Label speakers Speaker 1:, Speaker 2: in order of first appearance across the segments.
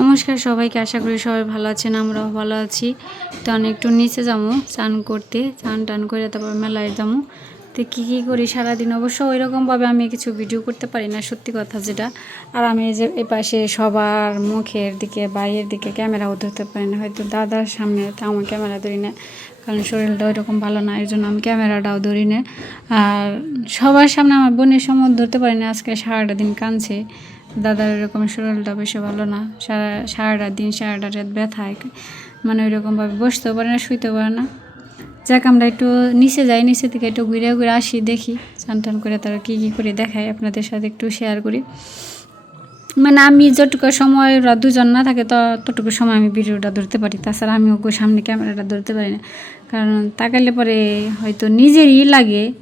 Speaker 1: নমস্কার সবাইকে, আশা করি সবাই ভালো আছেন, আমরাও ভালো আছি। তো একটু নিচে যাব চান করতে চান টান করে তারপর মেলায় যাব। তো কী কী করি সারাদিন? অবশ্য ওই রকমভাবে আমি কিছু ভিডিও করতে পারি না, সত্যি কথা যেটা। আর আমি যে এ পাশে সবার মুখের দিকে বাইরের দিকে ক্যামেরাও ধরতে পারি না। হয়তো দাদার সামনে তো আমার ক্যামেরা ধরি না, কারণ শরীরটা ওইরকম ভালো না, এই জন্য আমি ক্যামেরাটাও ধরি না। আর সবার সামনে আমার বোনের সময় ধরতে পারি না, আজকে সারাটা দিন কাঁদছে। দাদার ওইরকম শরীরটা বেশি ভালো না। সারা, সারাটা দিন, সারাটা রাত ব্যথায় মানে ওইরকমভাবে বসতেও পারে না, শুইতেও পারে না। যাক, আমরা একটু নিচে যাই, নিচে থেকে একটু ঘুরে ঘুরে আসি, দেখি। টান করে তারা কী কী করে দেখায়, আপনাদের সাথে একটু শেয়ার করি। মানে আমি যতটুকু সময়, ওরা দুজন না থাকে ততটুকু সময় আমি ভিডিওটা ধরতে পারি। তাছাড়া আমি ওকে সামনে ক্যামেরাটা ধরতে পারি না। কারণ তাকাইলে পরে হয়তো নিজেরই লাগে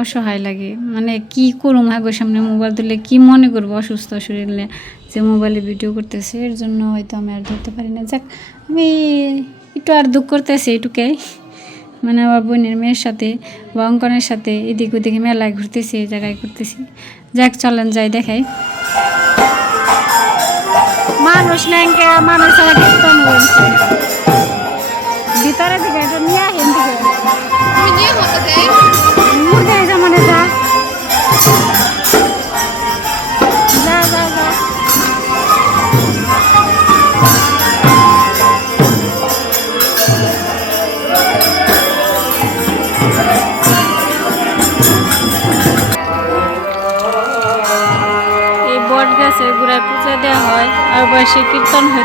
Speaker 1: অসহায় লাগে। মানে কি করুম? আগের সামনে মোবাইল ধরলে কি মনে করব? অসুস্থ শরীরে যে মোবাইলে ভিডিও করতেছে এর জন্য হয়তো আমি আর ধরতে পারি না। যাক আমি একটু আর দুঃখ করতেছি এটুকাই মানে আমার বোনের মেয়ের সাথে বা অঙ্কনের সাথে এদিক ওদিকে মেলায় ঘুরতেছি এই জায়গায় ঘুরতেছি। যাক চলেন যাই দেখাই। মানুষ ন্যাংকে মানুষ ছাড়া ভিতরে থেকে এটা নিয়ে আসেন থেকে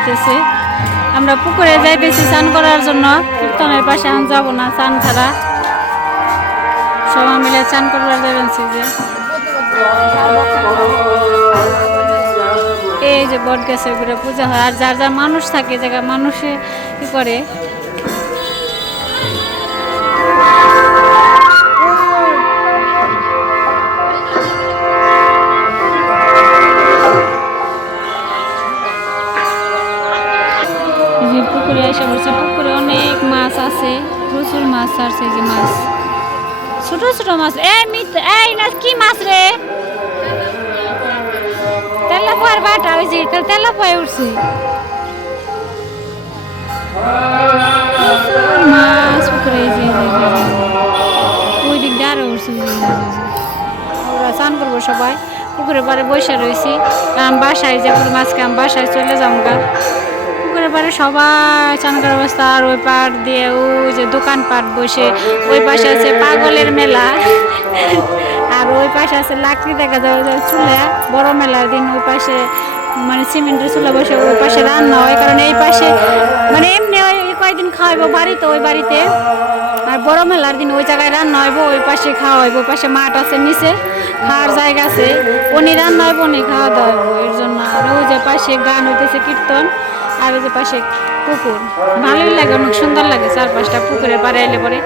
Speaker 1: কীর্তন আমরা পুকুরে যাইতেছি চান করার জন্য। কীর্তনের পাশে আমি যাব না, স্নান ছাড়া। সবাই মিলে চান করবার যাবেন যে, এই যে বট গাছের ঘুরে পূজা হয়, আর যার যার মানুষ থাকে জায়গা মানুষে কি করে? পুকুরে পড়ছে পুকুরে অনেক মাছ আছে প্রচুর মাছ আছে যে মাছ। ছোট ছোট মাছ। এই মিত এই না কি মাছ রে? তেলা পোয়ার বাটা হয়েছে তেলা পোয়া উঠছে। মাছ পুকুরে যে, যে, যে, ওই দিক দিয়ে উঠছে যে, যে, যে। আমরা চান করব সবাই। পুকুরের পাড়ে বসে রয়েছি। কারণ বাসায় যে পুরো মাছকে আমি বাসায় চলে যাব গা। পুকুরের পাড়ে সবাই চান করার অবস্থা আর ওই পাড় দিয়ে ওই যে দোকানপাট বসে, ওই পাশে আছে পাগলের মেলা। আর ওই পাশে আছে লাকড়ি দেখা যায় চুলা, বড় মেলার দিন ওই পাশে মানে সিমেন্টের চুলা বসে, ওই পাশে রান্না হয়, কারণ এই পাশে মানে এমনি ওই কয়েকদিন খাওয়াইবো বাড়িতে, ওই বাড়িতে। আর বড় মেলার দিন ওই জায়গায় রান্না হইব, ওই পাশে খাওয়া হইব, ওই পাশে মাঠ আছে নিচে, খাওয়ার জায়গা আছে। উনি রান্না হইব, উনি খাওয়া দাওয়া হইব, এর জন্য। আর ওই যে পাশে গান হইতেছে কীর্তন। আর ওই যে পাশে পুকুর। ভালোই লাগে, অনেক সুন্দর লাগে চার পাঁচটা পুকুরের পাড়ে এলে পরে।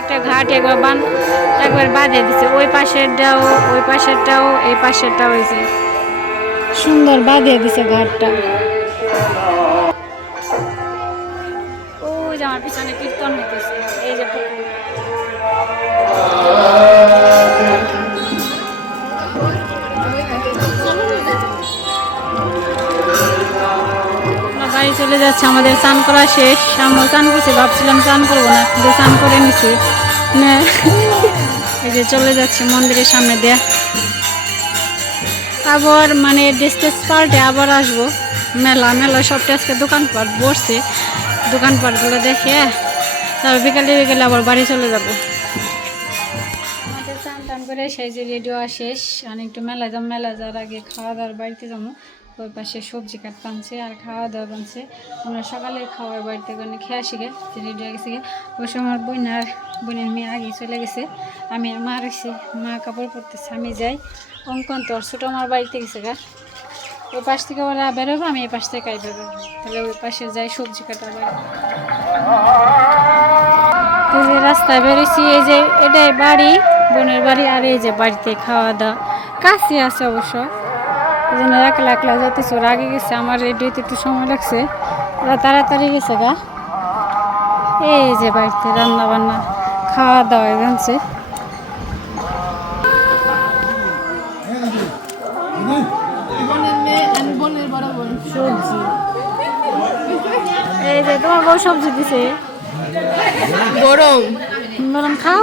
Speaker 1: একটা ঘাট, একবার বান, একবার বাঁধে দিছে। ওই পাশেরটাও ওই পাশেরটাও, এই পাশেরটাও হয়েছে সুন্দর বাঁধিয়ে দিছে ঘাটটা। ওই যে আমার পিছনে কীর্তন হইতেছে, এই যে বাড়ি চলে যাচ্ছে, আমাদের চান করা শেষ। আমরা চান করছি, ভাবছিলাম চান করব না, কিন্তু চান করে নিছি। এই যে চলে যাচ্ছে মন্দিরের সামনে দেয়া। আবার মানে ডিস্টেন্স পাল্টে আবার আসব। মেলা মেলা সবটা আজকে দোকানপাট বসছে। দোকানপাটগুলো দেখে, তারপর বিকালে বিকালে আবার বাড়ি চলে যাব। আমাদের চান টান করে সেই যে রেডিও শেষ আমি একটু মেলা যাম, মেলা যাওয়ার আগে খাওয়া দাওয়ার বাড়িতে যাব। ওই পাশে সবজি কাট বানছে আর খাওয়া দাওয়া বানছে। আমরা সকালে খাওয়ার বাড়িতে ওখানে খেয়ে গে রেডি হয়ে গেছে ওই সময় আমার বোনার বোনের মেয়ে আগে চলে গেছে। আমি আর মা রয়েছি, মা কাপড় পরতেছে, আমি যাই। অঙ্কন তোর ছোটো আমার বাড়িতে গেছে গা। ওই পাশ থেকে ওরা বেরোবো, আমি এই পাশ থেকে আই বেরোবো তাহলে ওই পাশে যাই সবজি কাটা এই যে রাস্তায় বেরোছি এই যে এটাই বাড়ি, বোনের বাড়ি আর এই যে বাড়িতে খাওয়া দাওয়া। কাছে আছে অবশ্য। এই জন্য একলা একলা যাতেছে ওরা আগে গেছে আমার রেডি হতে একটু সময় লাগছে। ওরা তাড়াতাড়ি গেছে গা। এই যে বাড়িতে রান্না বান্না খাওয়া দাওয়া জানছে এই যে তোমার বউ সবজি দিছে।
Speaker 2: গরম।
Speaker 1: বললাম খাও।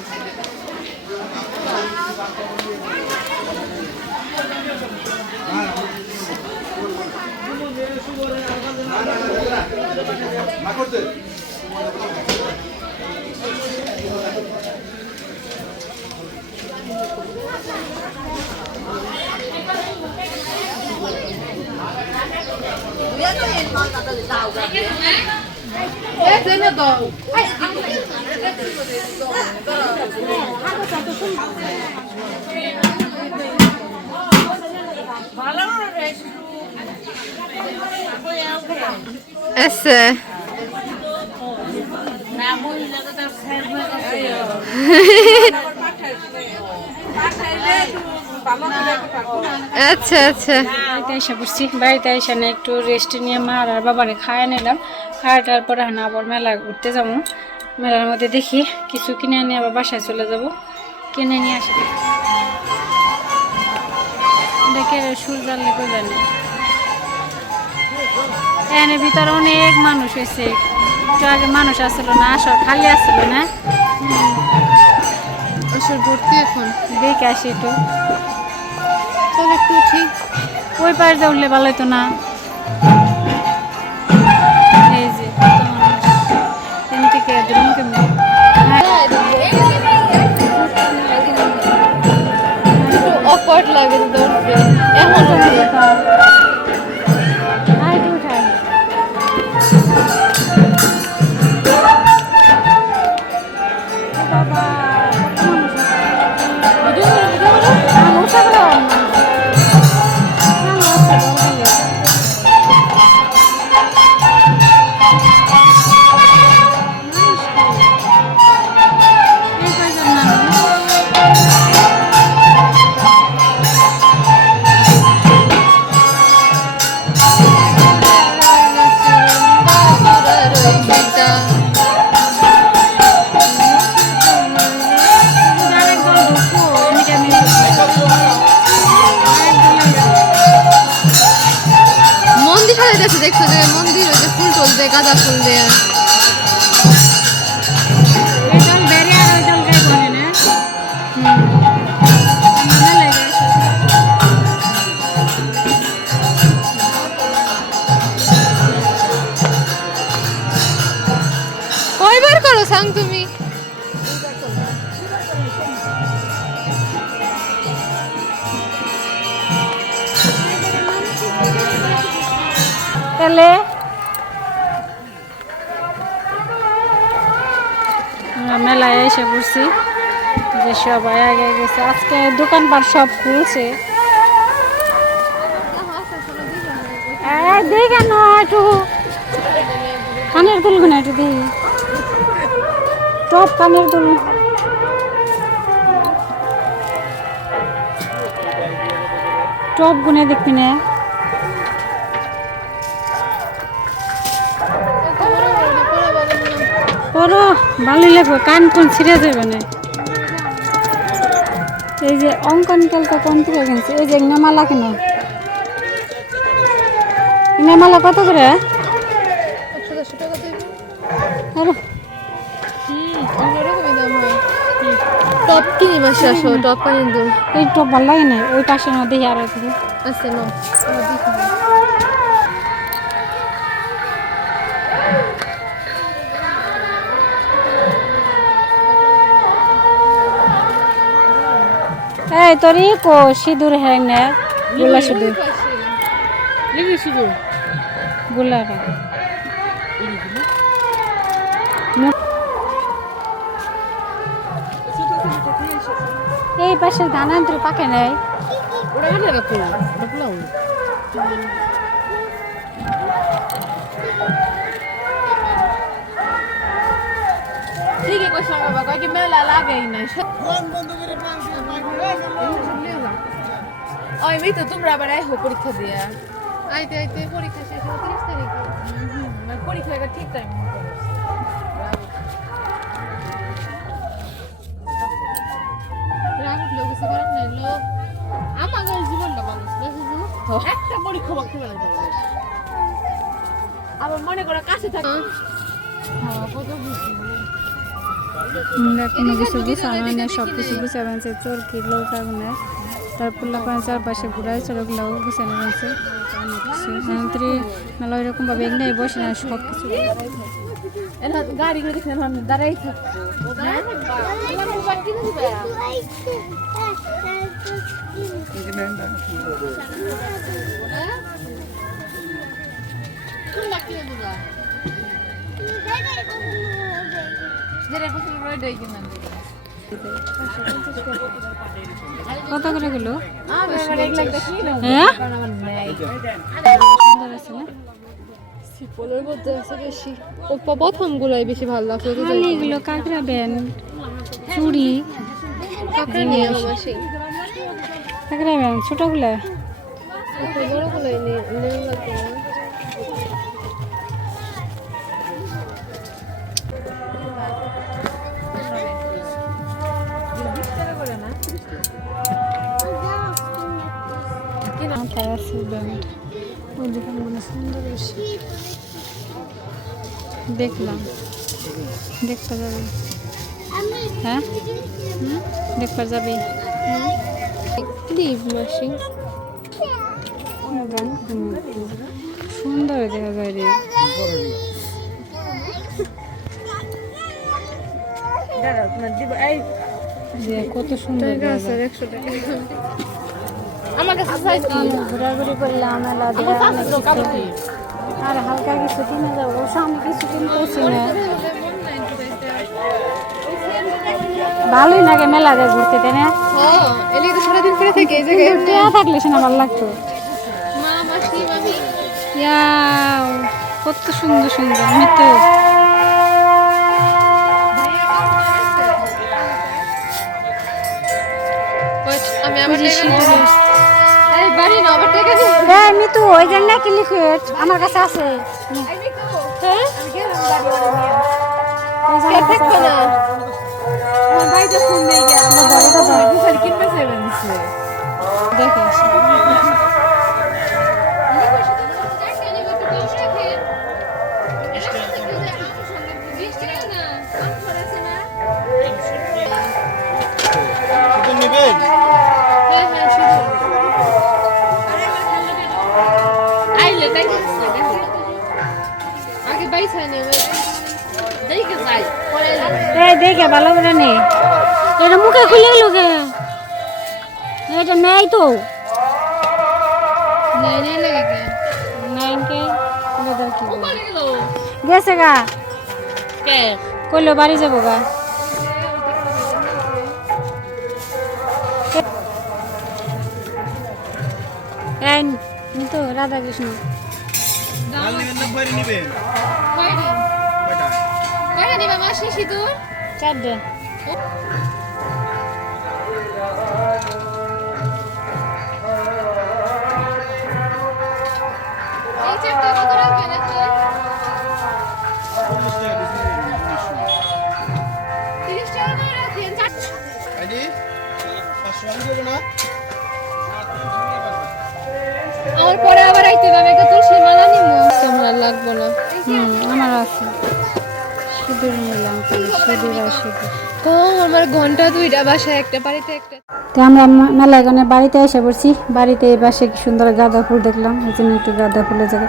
Speaker 2: এসে আচ্ছা আচ্ছা
Speaker 1: বাড়িতে এসে পড়ছি। বাড়িতে এসে না একটু রেস্ট নিয়ে মা আর বাবারে খাওয়া নিলাম। খাওয়াটার পরে না আবার মেলা ঘুরতে যাব। মেলার মধ্যে দেখি কিছু কিনে নিয়ে আবার বাসায় চলে যাব। কিনে নিয়ে আসি। দেখে সুর জ্বাললে কই জানি এনে ভিতরে অনেক মানুষ হয়েছে। একটু আগে মানুষ আসলো না আসর খালি আসলো না।
Speaker 2: আসল ভর্তি এখন।
Speaker 1: দেখে আসি একটু।
Speaker 2: চল একটু উঠি।
Speaker 1: ওই পাশ দিয়ে উঠলে ভালো হতো না। এই যে থেকে কেমনি?
Speaker 2: অকওয়ার্ড লাগে তো এখন টুল দিয়ে গাঁদা ফুল দিয়ে কয়বার করো সাং
Speaker 1: মেলায় এসে পড়ছি, যে সবাই আগে গেছে। আজকে দোকানপাট সব খুলছে। কানের দুল না একটু দিই। টপ কানের দুল। টপ গুনে দেখবি না। ভালো লাগবে কান কোন ছিঁড়ে যাবে না। এই যে অঙ্কন কালকা কোন থেকে কিনছে? এই যে নেমালা কেন? নেমালা কত করে?
Speaker 2: দেবে আরও। টপ কিনি মাসে আসো টপ কিন্তু
Speaker 1: এই টপ ভালো লাগে না ওই পাশে না দেখি আরও থেকে
Speaker 2: আছে না।
Speaker 1: এই তোরই কো সিঁদুর হ্যাং না। গোলা সিঁদুর।
Speaker 2: লিলি
Speaker 1: এই পাশে ধানান্তর পাকে নাই।
Speaker 2: কইছিলাম বাবা কি মেলা লাগেই নাই ওই মেয়ে তো তোমরা আবার আইহো পরীক্ষা দিয়া আইতে আইতে পরীক্ষা শেষ হবে তিরিশ তারিখে পরীক্ষা এটা ঠিক টাইম আমার জীবনটা মানুষ একটা পরীক্ষা বাকি বেলা আবার মনে করো কাছে থাকে। হ্যাঁ কত বুঝি।
Speaker 1: কোনো কিছু গুছানো না সব কিছু গুছাবেন সে চরকি লোক আগুনে তারপর লাগান চারপাশে ঘুরাই চড়কগুলাও গুছানো রয়েছে মন্ত্রী মেলা ওইরকম ভাবে এগুলো বসে না সব কিছু
Speaker 2: দাঁড়াই
Speaker 1: আছে
Speaker 2: বেশি। ও প্রথম গুলাই বেশি ভালো লাগছে
Speaker 1: খালি এগুলো কাঁকড়া ব্যান চুড়ি। কাঁকড়া ব্যান ছোটগুলা?
Speaker 2: বড় গুলাই নিয়ে নিয়ে লাগবে
Speaker 1: দোকানগুলো সুন্দর বেশি। দেখলাম। দেখতে যাবে। হ্যাঁ? দেখতে যাবে।
Speaker 2: ক্লিপ
Speaker 1: সুন্দর দেখা যায় রে। কত সুন্দর
Speaker 2: একশো টাকা। আমার সাইজ
Speaker 1: ঘোরাঘুরি করলাম মেলা। আর হালকা কিছু কিনে যাব। সামনে কিছু কিনতেছি না। ভালোই লাগে মেলা দিয়ে ঘুরতে তাই না?
Speaker 2: তো সারাদিন পরে থেকে এই জায়গায়
Speaker 1: থাকলে সে না ভালো লাগতো। কত সুন্দর সুন্দর মিতু
Speaker 2: Wait, আমি আবার দিই
Speaker 1: এই মিতু ওই জন্য কি লিকুইড আমার কাছে আছে।
Speaker 2: হ্যাঁ।
Speaker 1: এটা মুখে খুলে গেল কে এটা নেই তো।
Speaker 2: নাই নাই লাগে কে?
Speaker 1: নাইন কে? কি গেছে গা।
Speaker 2: কে?
Speaker 1: কইলো বাড়ি যাব গা। এই তো রাধা কৃষ্ণ
Speaker 2: কয়টা? মাসি সিঁদুর?
Speaker 1: চারটে।
Speaker 2: আমার পরে আবার আইতে হবে একটা তুলসী মালা নিবো। তোমার লাগবে না।
Speaker 1: আমার আছে।
Speaker 2: আমার ঘণ্টা দুইটা বাসায় একটা বাড়িতে একটা।
Speaker 1: তো আমরা মে- এখানে বাড়িতে এসে পড়ছি। বাড়িতে এই পাশে কি সুন্দর গাঁদা ফুল দেখলাম এই জন্য একটু গাঁদা ফুলের জায়গা।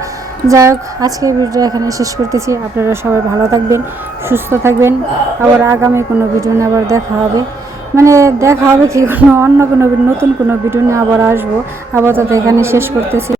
Speaker 1: যাই হোক আজকে ভিডিও এখানে শেষ করতেছি। আপনারা সবাই ভালো থাকবেন সুস্থ থাকবেন। আবার আগামী কোনো ভিডিও নিয়ে আবার দেখা হবে। মানে দেখা হবে কি কোনো অন্য কোনো নতুন কোনো ভিডিও নিয়ে আবার আসব। আবার আপাতত এখানে শেষ করতেছি।